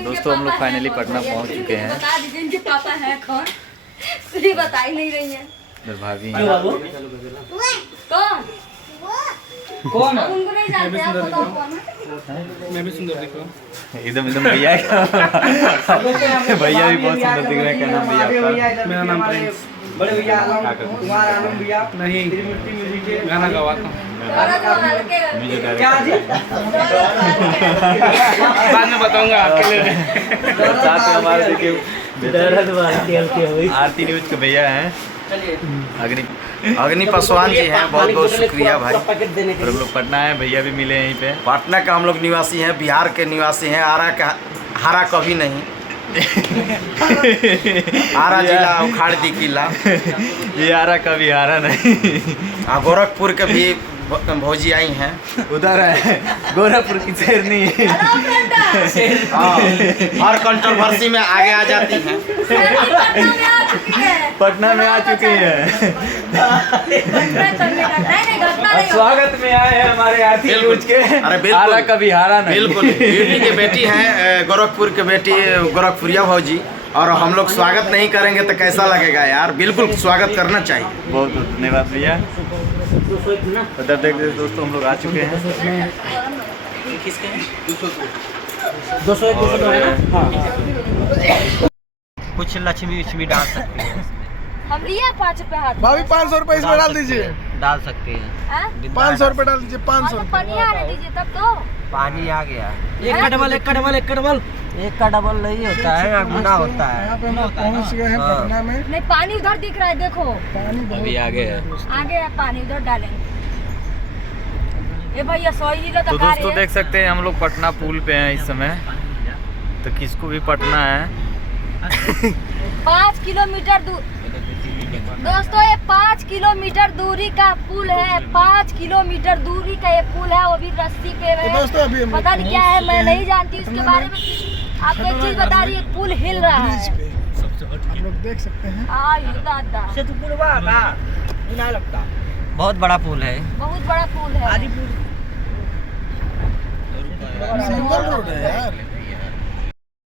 तो दोस्तों हम लोग फाइनली पटना पहुंच चुके हैं। बता दीजिए इनके पापा है कौन? ये बता ही नहीं रही है। भाभी कौन उनको नहीं जानते आप, बताओ कौन है? मैं भी सुंदर दिख रहा हूँ। एकदम भैया भैया भी बहुत सुंदर दिख रहे हैं। क्या नाम भैया आपका? मेरा नाम प्रिंस। बड़े भैया आलम भैया नहीं, गाना गवाता हूँ। क्या जी? बाद में बताऊंगा आपके लिए। साथ में हमारे देखिए आरती न्यूज के भैया हैं अग्नि पासवान जी हैं। बहुत बहुत शुक्रिया भाई। और हम लोग पटना हैं, भैया भी मिले यहीं पे। पटना का हम लोग निवासी हैं, बिहार के निवासी हैं। आरा का हारा कभी नहीं। आरा जिला उखाड़ दी किला। ये आरा कभी हारा नहीं। गोरखपुर के भी भौजी आई हैं। उधर है गोरखपुर की शेरनी। हर कंट्रोवर्सी में आगे आ जाती हैं। पटना में आ चुकी है। स्वागत में आए हैं हमारे आरती न्यूज के। अरे बिल्कुल, आरा कभी हारा नहीं। बिल्कुल यूपी की बेटी हैं, गोरखपुर के बेटी गोरखपुरिया भौजी। और हम लोग स्वागत नहीं करेंगे तो कैसा लगेगा यार। बिल्कुल स्वागत करना चाहिए। बहुत बहुत धन्यवाद भैया। उधर देख रहे दोस्तों हम लोग आ चुके हैं। कुछ लक्ष्मी डाल सकती है। हम लिए 5 रुपए हाथ। भाभी 500 रुपए इसमें डाल दीजिए। डाल सकती है। 500 रुपए डाल दीजिए। 500 पानी आ रहा दीजिए तब तो। पानी आ गया। एक का डबल नहीं होता है, गुना होता है। यहाँ पे हम लोग पहुँच गए हैं पटना में। नहीं पानी उधर दिख रहा है, देखो पानी बहुत अभी आगे है। आगे है पानी, उधर डालेंगे। ये भैया 100 जी तो दोस्तों देख सकते हैं हम लोग पटना पुल पे हैं इस समय। तो किसको भी पटना है 5 किलोमीटर दूर। दोस्तों ये 5 किलोमीटर दूरी का पुल है। 5 किलोमीटर दूरी का ये पुल है, वो भी रस्सी पे तो है। दोस्तों अभी हम लोग पता नहीं क्या है, मैं नहीं जानती इसके बारे में। आपको एक चीज बता रही है, पुल हिल रहा है। ब्रिज पे हम लोग देख सकते हैं। ये दादा बहुत बड़ा पुल है। बहुत बड़ा पुल है। सिंगल रोड है यार।